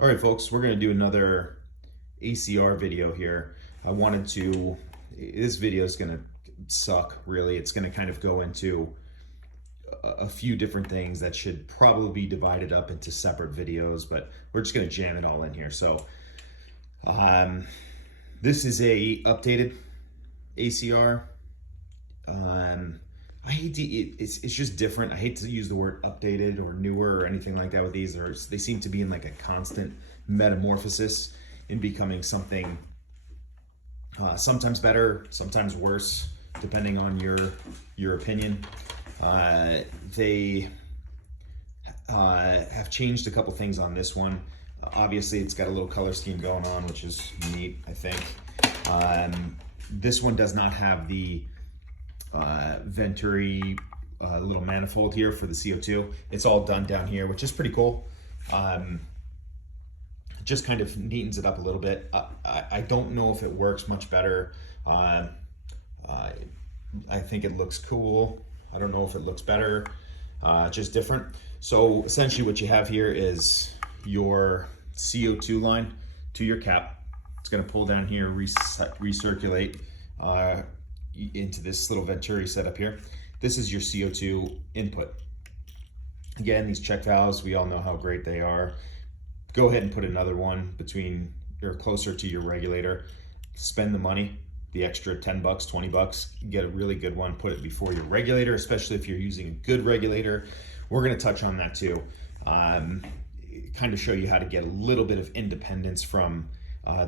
All right, folks, we're going to do another ACR video here. This video is going to suck, really. It's going to kind of go into a few different things that should probably be divided up into separate videos, but we're just going to jam it all in here. So this is a updated ACR. I hate to, it's just different. I hate to use the word updated or newer or anything like that with these. They seem to be in like a constant metamorphosis in becoming something sometimes better, sometimes worse, depending on your opinion. They have changed a couple things on this one. Obviously, it's got a little color scheme going on, which is neat, I think. This one does not have the Venturi little manifold here for the CO2. It's all done down here, which is pretty cool. Just kind of neatens it up a little bit. I don't know if it works much better. I think it looks cool. I don't know if it looks better, just different. So essentially what you have here is your CO2 line to your cap. It's going to pull down here, recirculate into this little Venturi setup here. This is your CO2 input. Again, these check valves, we all know how great they are. Go ahead and put another one between or closer to your regulator. Spend the money, the extra 10 bucks, 20 bucks, get a really good one, put it before your regulator, especially if you're using a good regulator. We're going to touch on that too. Kind of show you how to get a little bit of independence from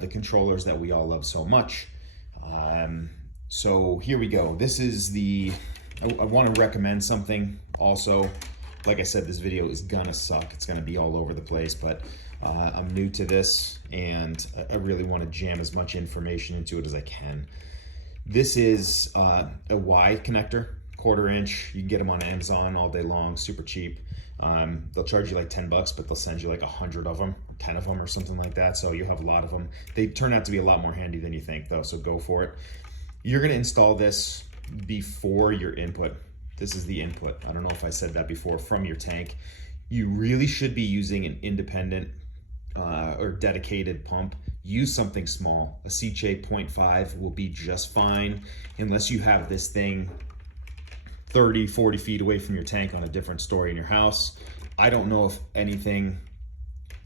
the controllers that we all love so much. So here we go. This is I want to recommend something also. Like I said, this video is gonna suck. It's gonna be all over the place, but I'm new to this and I really want to jam as much information into it as I can. This is a Y connector, 1/4 inch. You can get them on Amazon all day long, super cheap. They'll charge you like 10 bucks, but they'll send you like 100 of them, 10 of them or something like that. So you have a lot of them. They turn out to be a lot more handy than you think though, so go for it. You're gonna install this before your input. This is the input. I don't know if I said that before, from your tank. You really should be using an independent or dedicated pump. Use something small. A CJ 0.5 will be just fine unless you have this thing 30, 40 feet away from your tank on a different story in your house. I don't know if anything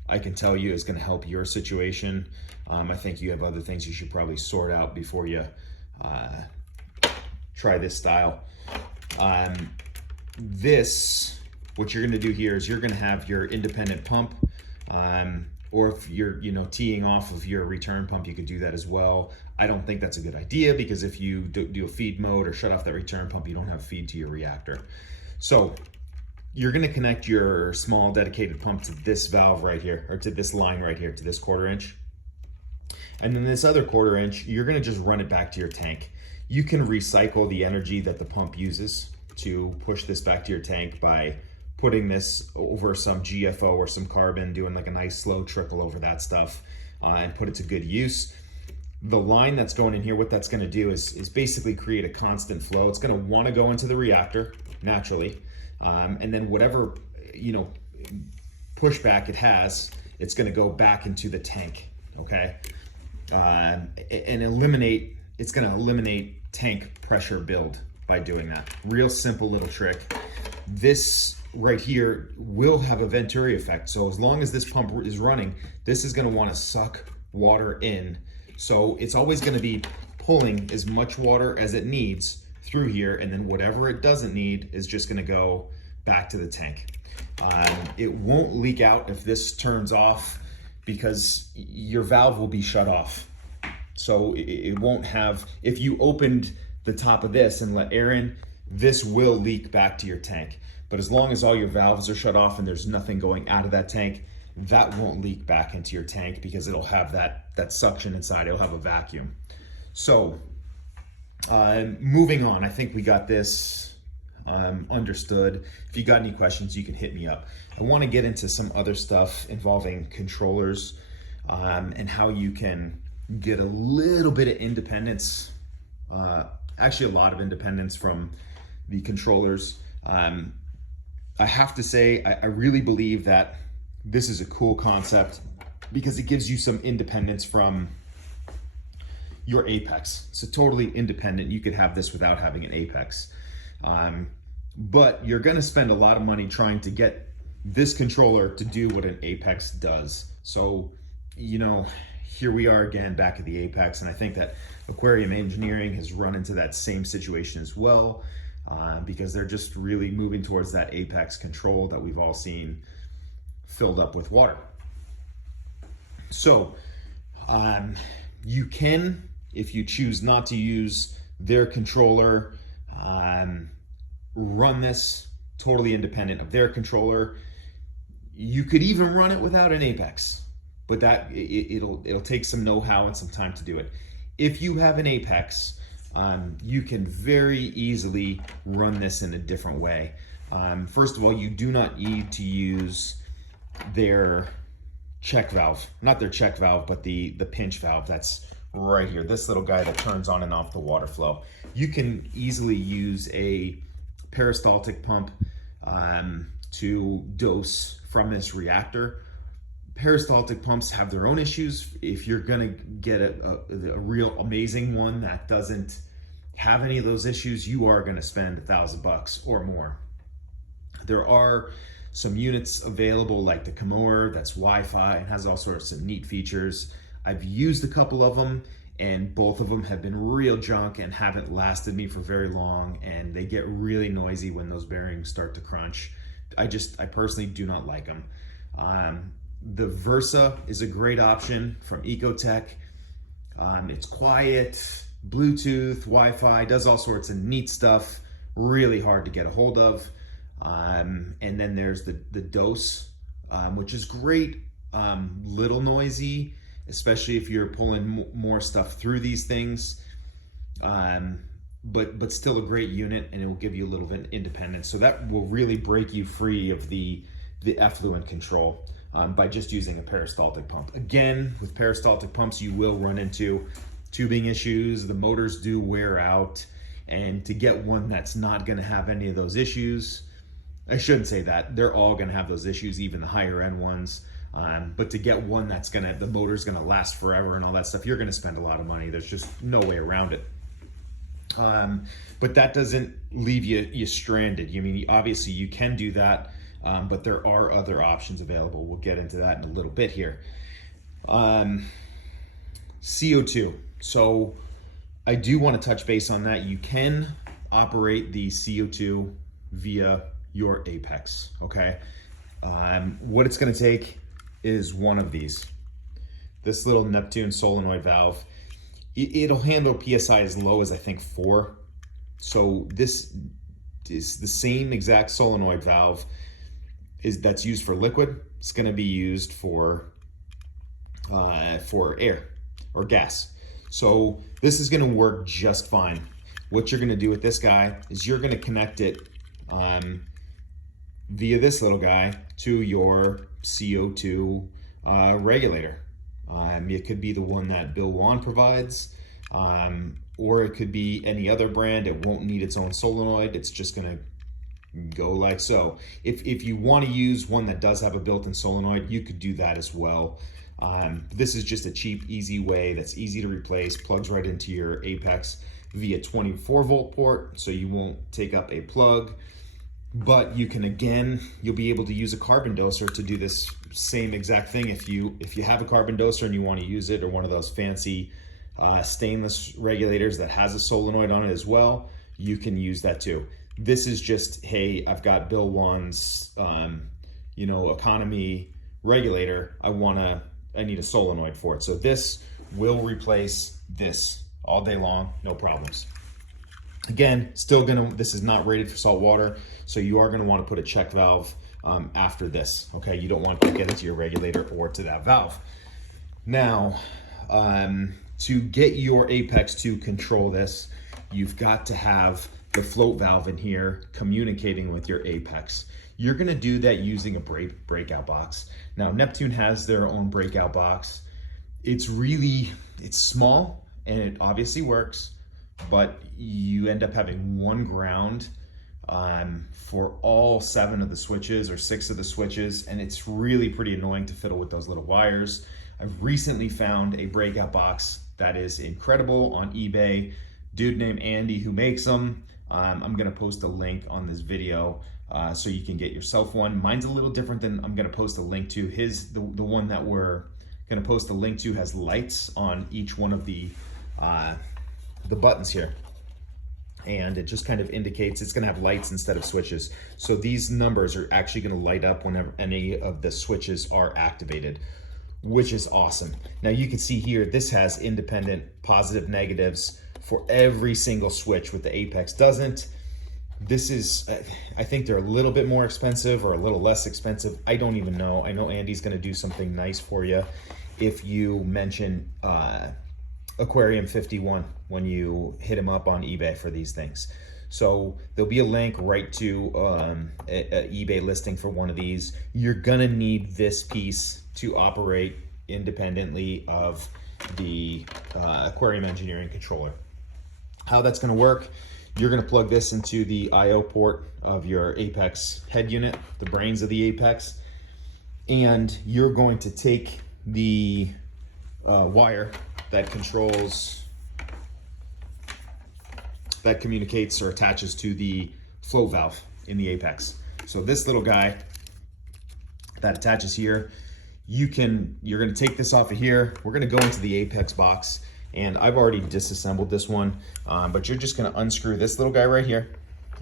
I can tell you is gonna help your situation. I think you have other things you should probably sort out before you try this style. What you're gonna do here is you're gonna have your independent pump, or if you're teeing off of your return pump, you could do that as well. I don't think that's a good idea because if you do a feed mode or shut off that return pump, you don't have feed to your reactor. So you're gonna connect your small dedicated pump to this valve right here, or to this line right here, to this 1/4 inch. And then this other 1/4 inch, you're gonna just run it back to your tank. You can recycle the energy that the pump uses to push this back to your tank by putting this over some GFO or some carbon, doing like a nice slow trickle over that stuff, and put it to good use. The line that's going in here, what that's gonna do is basically create a constant flow. It's gonna wanna go into the reactor naturally, and then whatever pushback it has, it's gonna go back into the tank, okay? And it's gonna eliminate tank pressure build by doing that. Real simple little trick. This right here will have a Venturi effect. So as long as this pump is running, this is gonna wanna suck water in. So it's always gonna be pulling as much water as it needs through here, and then whatever it doesn't need is just gonna go back to the tank. It won't leak out if this turns off because your valve will be shut off. So it won't have, if you opened the top of this and let air in, this will leak back to your tank. But as long as all your valves are shut off and there's nothing going out of that tank, that won't leak back into your tank because it'll have that suction inside. It'll have a vacuum. So moving on, I think we got this understood. If you got any questions, you can hit me up. I want to get into some other stuff involving controllers and how you can get a little bit of independence, actually a lot of independence from the controllers. I have to say, I really believe that this is a cool concept. because it gives you some independence from your apex. So totally independent. You could have this without having an apex. But you're gonna spend a lot of money trying to get this controller to do what an apex does. So, you know, here we are again back at the apex, and I think that Aquarium Engineering has run into that same situation as well, because they're just really moving towards that apex control that we've all seen filled up with water. So you can, if you choose not to use their controller, run this totally independent of their controller. You could even run it without an apex, but that it'll take some know-how and some time to do it. If you have an apex, you can very easily run this in a different way. First of all, you do not need to use their check valve, not their check valve, but the pinch valve that's right here, this little guy that turns on and off the water flow. You can easily use a peristaltic pump to dose from this reactor. Peristaltic pumps have their own issues. If you're gonna get a real amazing one that doesn't have any of those issues, you are gonna spend $1,000 or more. There are some units available like the Camor that's Wi-Fi and has all sorts of neat features. I've used a couple of them, and both of them have been real junk and haven't lasted me for very long, and they get really noisy when those bearings start to crunch. I personally do not like them. The Versa is a great option from Ecotech. It's quiet, Bluetooth, Wi-Fi, does all sorts of neat stuff, really hard to get a hold of. And then there's the Dose, which is great, little noisy, especially if you're pulling more stuff through these things, but still a great unit, and it will give you a little bit of independence. So that will really break you free of the effluent control by just using a peristaltic pump. Again, with peristaltic pumps, you will run into tubing issues. The motors do wear out, and to get one that's not gonna have any of those issues, I shouldn't say that, they're all gonna have those issues, even the higher end ones. But to get one that's the motor's gonna last forever and all that stuff, you're gonna spend a lot of money. There's just no way around it. But that doesn't leave you stranded. I mean, obviously you can do that, but there are other options available. We'll get into that in a little bit here. CO2. So I do want to touch base on that. You can operate the CO2 via your apex, okay? What it's gonna take is one of these. This little Neptune solenoid valve. It'll handle PSI as low as I think 4. So this is the same exact solenoid valve that's used for liquid. It's gonna be used for air or gas. So this is gonna work just fine. What you're gonna do with this guy is you're gonna connect it via this little guy to your CO2 regulator. It could be the one that Bill Wan provides, or it could be any other brand. It won't need its own solenoid. It's just gonna go like so. If you want to use one that does have a built-in solenoid, you could do that as well. This is just a cheap, easy way that's easy to replace, plugs right into your apex via 24-volt port, so you won't take up a plug. But you can, again, you'll be able to use a carbon doser to do this same exact thing. If you have a carbon doser and you want to use it, or one of those fancy stainless regulators that has a solenoid on it as well, you can use that too. This is just, hey, I've got Bill Wan's economy regulator. I need a solenoid for it. So this will replace this all day long, no problems. Again, this is not rated for salt water, so you are gonna wanna put a check valve after this, okay? You don't want to get into your regulator or to that valve. Now, to get your apex to control this, you've got to have the float valve in here communicating with your apex. You're gonna do that using a breakout box. Now, Neptune has their own breakout box. It's small, and it obviously works, but you end up having one ground for all 7 of the switches or 6 of the switches, and it's really pretty annoying to fiddle with those little wires. I've recently found a breakout box that is incredible on eBay. Dude named Andy who makes them. I'm gonna post a link on this video so you can get yourself one. Mine's a little different than I'm gonna post a link to. The one that we're gonna post a link to has lights on each one of the buttons here. And it just kind of indicates it's gonna have lights instead of switches. So these numbers are actually gonna light up whenever any of the switches are activated, which is awesome. Now you can see here, this has independent positive negatives for every single switch, with the Apex doesn't. This is, I think they're a little bit more expensive or a little less expensive. I don't even know. I know Andy's gonna do something nice for you if you mention Aquarium 51 when you hit him up on eBay for these things. So there'll be a link right to an eBay listing for one of these. You're gonna need this piece to operate independently of the Aquarium Engineering controller. How that's gonna work, you're gonna plug this into the IO port of your Apex head unit, the brains of the Apex, and you're going to take the wire that communicates or attaches to the float valve in the Apex. So this little guy that attaches here, you're gonna take this off of here. We're gonna go into the Apex box, and I've already disassembled this one, but you're just gonna unscrew this little guy right here,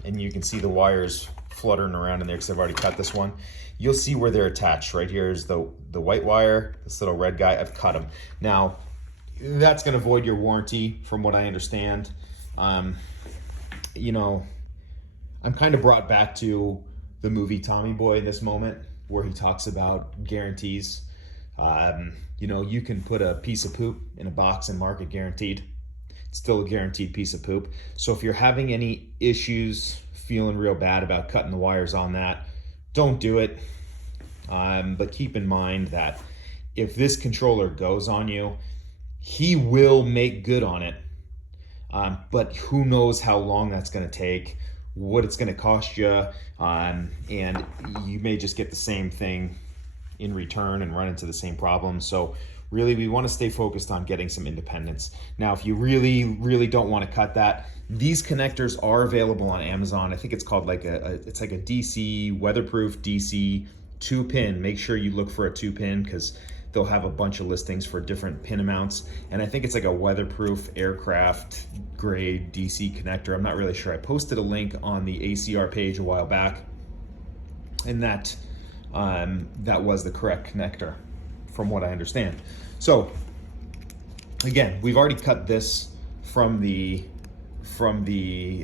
and you can see the wires fluttering around in there because I've already cut this one. You'll see where they're attached. Right here is the white wire, this little red guy, I've cut them. Now, that's gonna void your warranty from what I understand. You know, I'm kind of brought back to the movie Tommy Boy in this moment where he talks about guarantees. You know, you can put a piece of poop in a box and mark it guaranteed. It's still a guaranteed piece of poop. So if you're having any issues, feeling real bad about cutting the wires on that, don't do it. But keep in mind that if this controller goes on you, he will make good on it. But who knows how long that's gonna take, what it's gonna cost you, and you may just get the same thing in return and run into the same problem. So really, we wanna stay focused on getting some independence. Now, if you really don't wanna cut that, these connectors are available on Amazon. I think it's called it's like a DC, weatherproof DC 2-pin. Make sure you look for a 2-pin because they'll have a bunch of listings for different pin amounts. And I think it's like a weatherproof aircraft grade DC connector. I'm not really sure. I posted a link on the ACR page a while back, and that was the correct connector from what I understand. So again, we've already cut this from the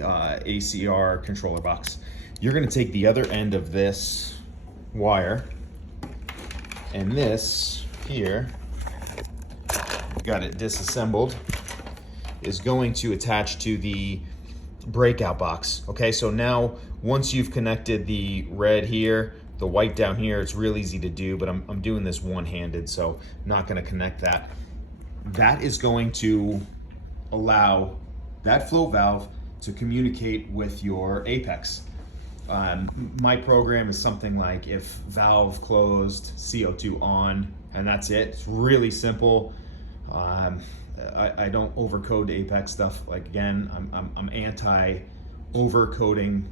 ACR controller box. You're gonna take the other end of this wire, and this here, got it disassembled, is going to attach to the breakout box. Okay, so now once you've connected the red here, the white down here, it's real easy to do, but I'm doing this one-handed, so I'm not gonna connect that. That is going to allow that float valve to communicate with your Apex. My program is something like if valve closed, CO2 on, and that's it. It's really simple. I don't overcode the Apex stuff. Like again, I'm anti overcoding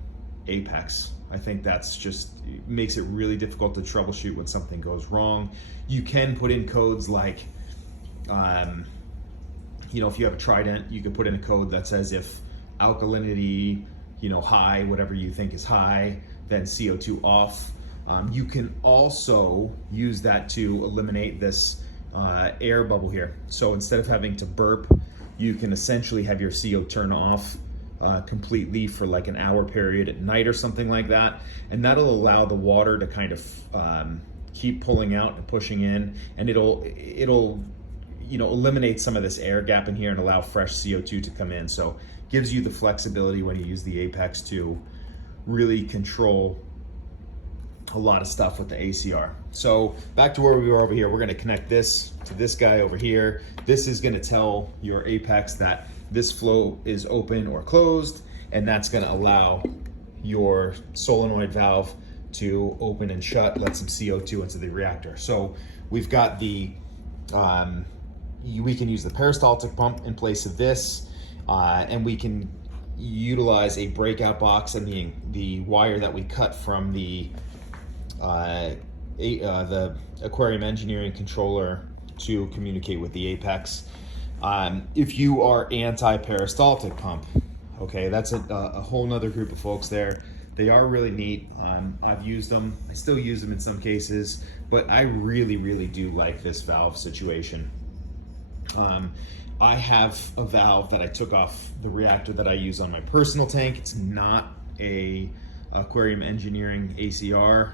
Apex. I think that's just makes it really difficult to troubleshoot when something goes wrong. You can put in codes like, you know, if you have a Trident, you could put in a code that says if alkalinity, you know, high, whatever you think is high, then CO2 off. You can also use that to eliminate this air bubble here. So instead of having to burp, you can essentially have your CO turn off completely for like an hour period at night or something like that. And that'll allow the water to kind of keep pulling out and pushing in, and it'll you know, eliminate some of this air gap in here and allow fresh CO2 to come in. So gives you the flexibility when you use the Apex to really control a lot of stuff with the ACR. So back to where we were over here, we're gonna connect this to this guy over here. This is gonna tell your Apex that this flow is open or closed, and that's gonna allow your solenoid valve to open and shut, let some CO2 into the reactor. So we've got the We can use the peristaltic pump in place of this, and we can utilize a breakout box and the wire that we cut from the Aquarium Engineering controller to communicate with the Apex. If you are anti-peristaltic pump, okay, that's a whole nother group of folks there. They are really neat. I've used them. I still use them in some cases, but I really do like this valve situation. I have a valve that I took off the reactor that I use on my personal tank. It's not a Aquarium Engineering ACR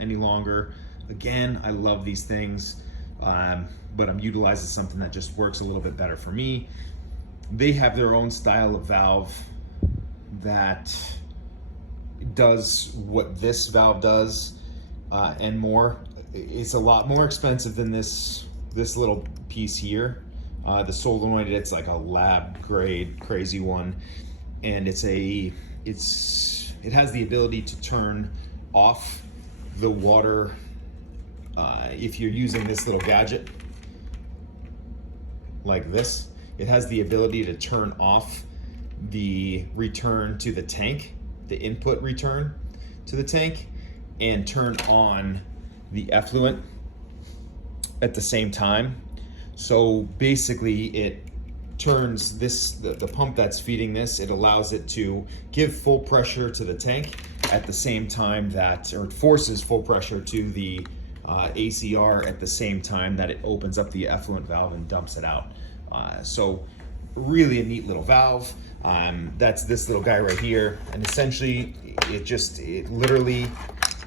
any longer. Again, I love these things, but I'm utilizing something that just works a little bit better for me. They have their own style of valve that does what this valve does, and more. It's a lot more expensive than this little piece here. The solenoid, it's like a lab grade crazy one, and it has the ability to turn off the water if you're using this little gadget like this. It has the ability to turn off the return to the tank, the input return to the tank, and turn on the effluent at the same time. So basically it turns this, the pump that's feeding this, it allows it to give full pressure to the tank at the same time that, or it forces full pressure to the ACR at the same time that it opens up the effluent valve and dumps it out. So really a neat little valve. That's this little guy right here, and essentially it literally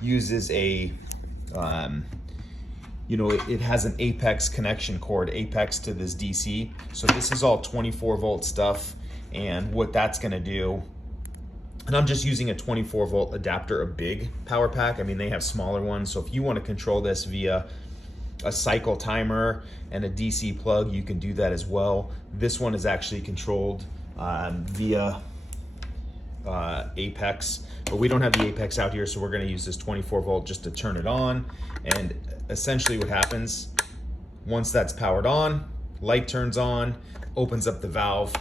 uses a it has an apex connection cord, apex to this DC. So this is all 24 volt stuff, and what that's gonna do, and I'm just using a 24 volt adapter, a big power pack. I mean, they have smaller ones, so if you wanna control this via a cycle timer and a DC plug, you can do that as well. This one is actually controlled via apex, but we don't have the apex out here, so we're going to use this 24 volt just to turn it on. And essentially what happens, once that's powered on, light turns on, opens up the valve,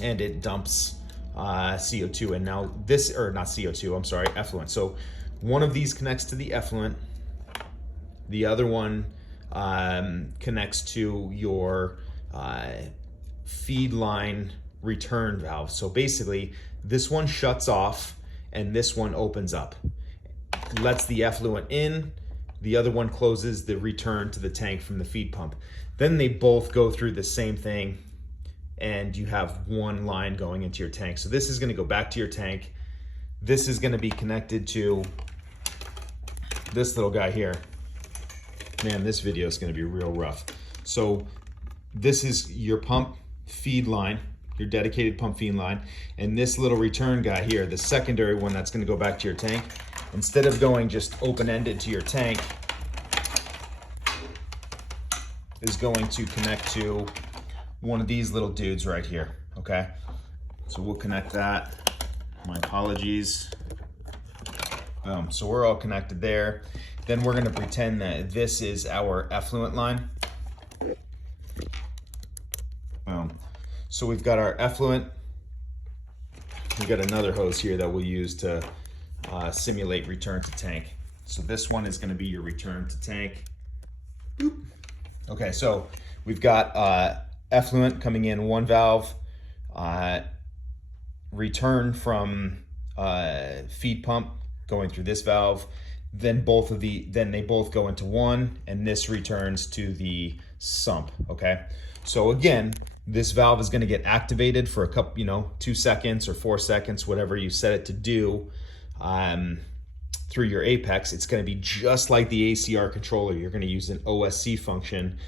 and it dumps CO2. And now this, or not CO2, I'm sorry, effluent. So one of these connects to the effluent, the other one connects to your feed line return valve. So basically this one shuts off and this one opens up, lets the effluent in, the other one closes the return to the tank from the feed pump. Then they both go through the same thing and you have one line going into your tank. So this is going to go back to your tank. This is going to be connected to this little guy here. Man, this video is going to be real rough. So this is your pump feed line, your dedicated pump feed line, and this little return guy here, the secondary one that's going to go back to your tank, instead of going just open-ended to your tank, is going to connect to one of these little dudes right here, okay? So we'll connect that. My apologies. So we're all connected there. Then we're going to pretend that this is our effluent line. So we've got our effluent. We've got another hose here that we'll use to simulate return to tank. So this one is going to be your return to tank. Boop. Okay, so we've got effluent coming in one valve, return from feed pump going through this valve. Then they both go into one, and this returns to the sump. Okay, so again, this valve is going to get activated for a couple, 2 seconds or 4 seconds, whatever you set it to do, through your apex. It's going to be just like the ACR controller. You're going to use an OSC function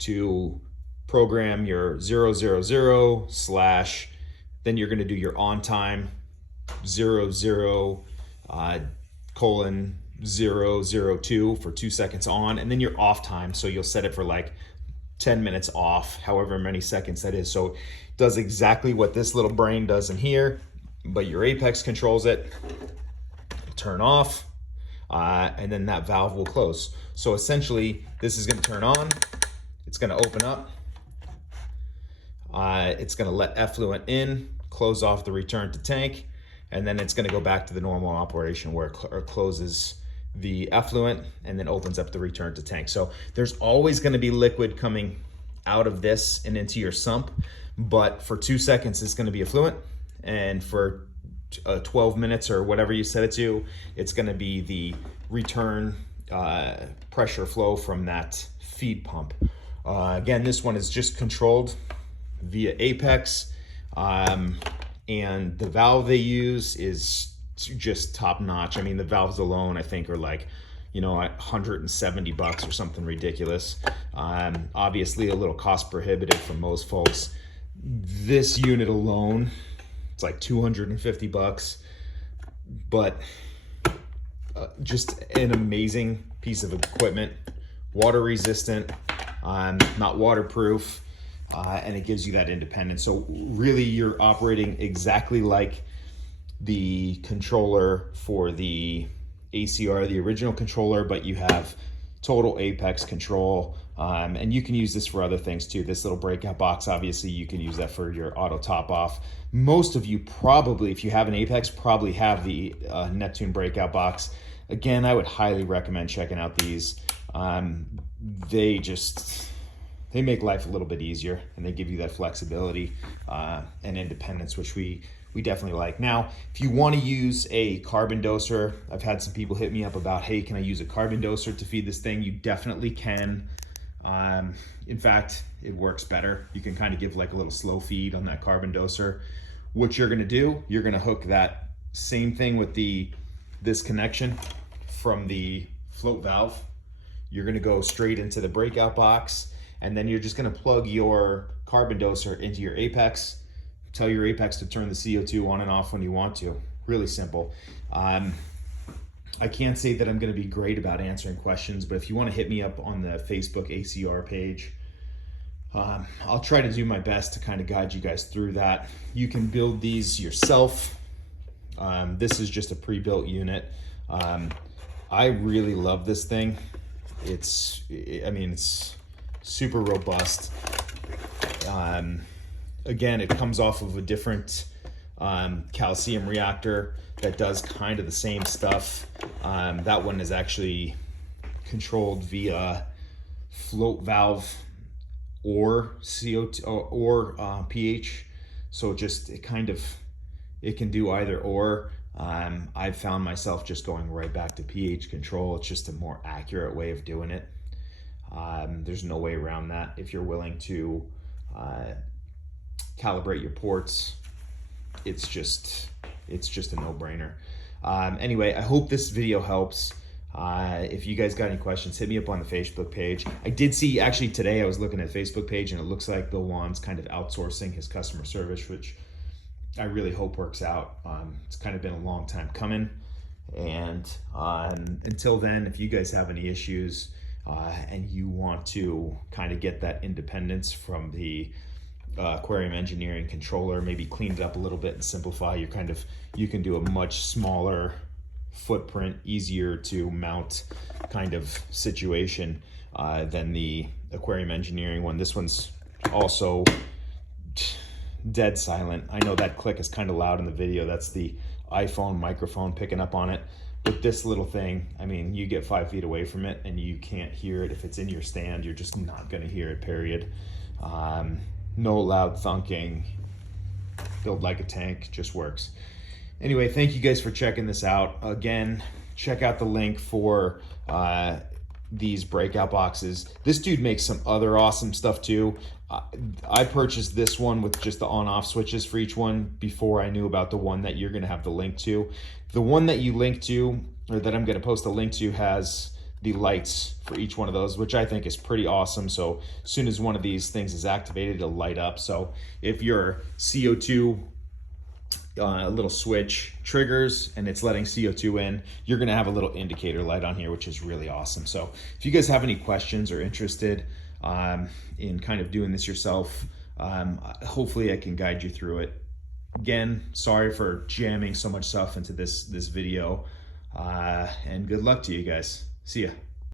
to program your 000 / then you're going to do your on time 00 colon 002 for 2 seconds on, and then your off time. So you'll set it for like 10 minutes off, however many seconds that is. So it does exactly what this little brain does in here, but your apex controls it. Turn off, and then that valve will close. So essentially this is going to turn on, it's going to open up. It's going to let effluent in, close off the return to tank, and then it's going to go back to the normal operation where it closes the effluent and then opens up the return to tank. So there's always going to be liquid coming out of this and into your sump, but for 2 seconds it's going to be effluent, and for 12 minutes or whatever you set it to, it's going to be the return pressure flow from that feed pump. Again, this one is just controlled via Apex, and the valve they use is just top notch. I mean, the valves alone I think are like, you know, $170 or something ridiculous. Obviously a little cost prohibitive for most folks. This unit alone, it's like $250, but just an amazing piece of equipment, water resistant, not waterproof, and it gives you that independence. So really you're operating exactly like the controller for the ACR, the original controller, but you have total apex control, and you can use this for other things too. This little breakout box, obviously you can use that for your auto top off. Most of you probably, if you have an Apex, probably have the Neptune breakout box. Again, I would highly recommend checking out these. They make life a little bit easier, and they give you that flexibility and independence, which we definitely like. Now, if you want to use a carbon doser, I've had some people hit me up about, hey, can I use a carbon doser to feed this thing? You definitely can. In fact, it works better. You can kind of give like a little slow feed on that carbon doser. What you're gonna do, you're gonna hook that same thing with this connection from the float valve. You're gonna go straight into the breakout box, and then you're just gonna plug your carbon doser into your Apex. Tell your Apex to turn the CO2 on and off when you want to. Really simple. I can't say that I'm gonna be great about answering questions, but if you wanna hit me up on the Facebook ACR page, I'll try to do my best to kind of guide you guys through that. You can build these yourself. This is just a pre-built unit. I really love this thing. It's super robust. Again, it comes off of a different calcium reactor that does kind of the same stuff. That one is actually controlled via float valve or CO2 or pH. So it can do either or. I've found myself just going right back to pH control. It's just a more accurate way of doing it. There's no way around that. If you're willing to calibrate your ports, it's just a no-brainer. Anyway, I hope this video helps. If you guys got any questions, hit me up on the Facebook page. I did see, actually today I was looking at the Facebook page, and it looks like Bill Wan's kind of outsourcing his customer service, which I really hope works out. It's kind of been a long time coming, and until then, if you guys have any issues and you want to kind of get that independence from the Aquarium Engineering controller, maybe clean it up a little bit and simplify, you can do a much smaller footprint, easier to mount kind of situation than the Aquarium Engineering one. This one's also dead silent. I know that click is kind of loud in the video. That's the iPhone microphone picking up on it. With this little thing, I mean, you get 5 feet away from it and you can't hear it. If it's in your stand, you're just not going to hear it, period. No loud thunking. Build like a tank, just works. Anyway, thank you guys for checking this out. Again, check out the link for these breakout boxes. This dude makes some other awesome stuff too. I purchased this one with just the on-off switches for each one before I knew about the one that you're gonna have the link to. The one that you link to, or that I'm gonna post a link to, has the lights for each one of those, which I think is pretty awesome. So as soon as one of these things is activated, it'll light up. So if your CO2 little switch triggers and it's letting CO2 in, you're gonna have a little indicator light on here, which is really awesome. So if you guys have any questions or interested in kind of doing this yourself, hopefully I can guide you through it. Again, sorry for jamming so much stuff into this video, and good luck to you guys. See ya.